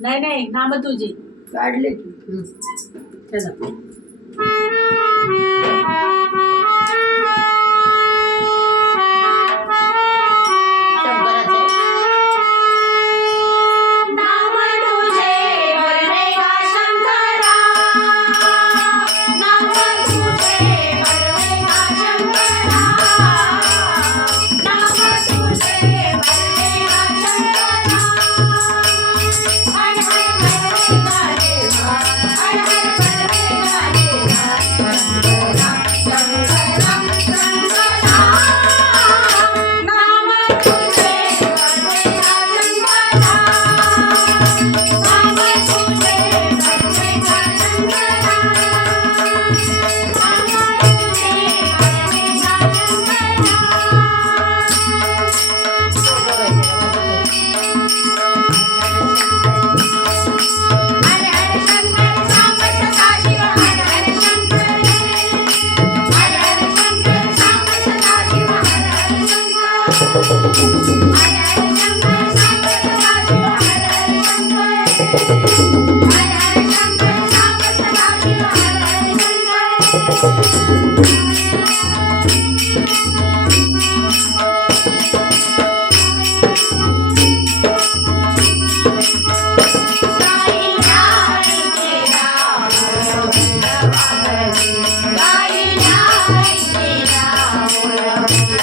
नाही नाही नाम तुझी. काढले तू. चला. Thank you. Bye.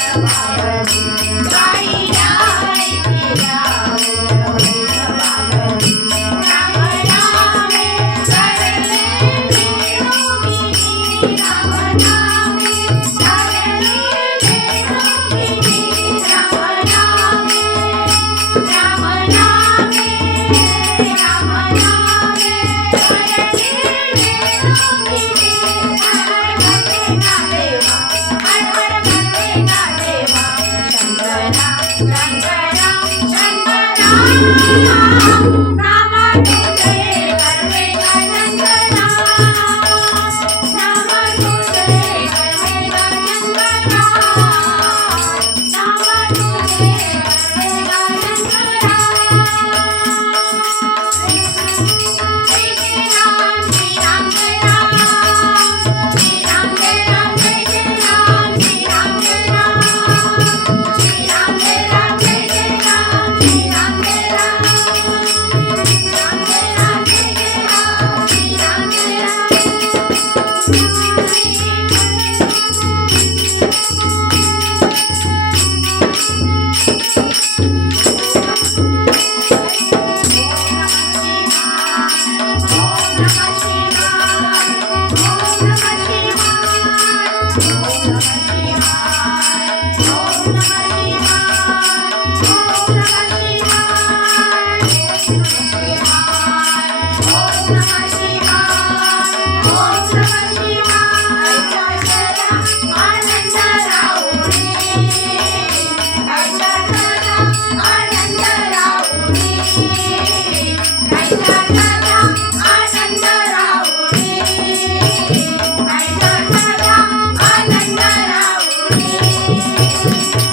Música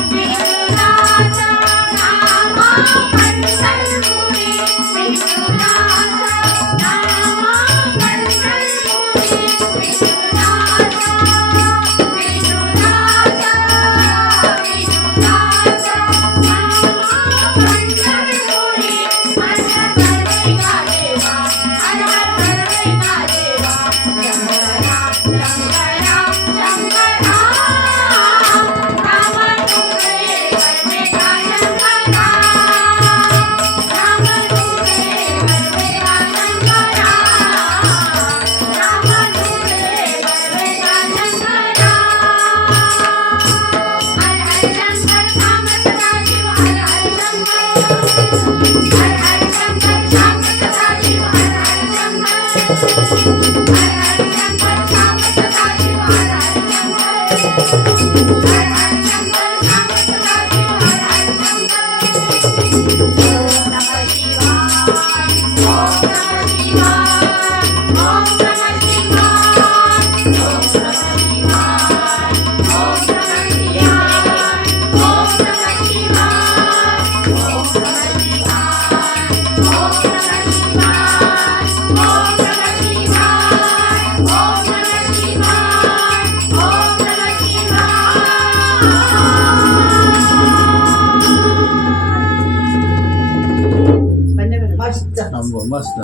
मस्त.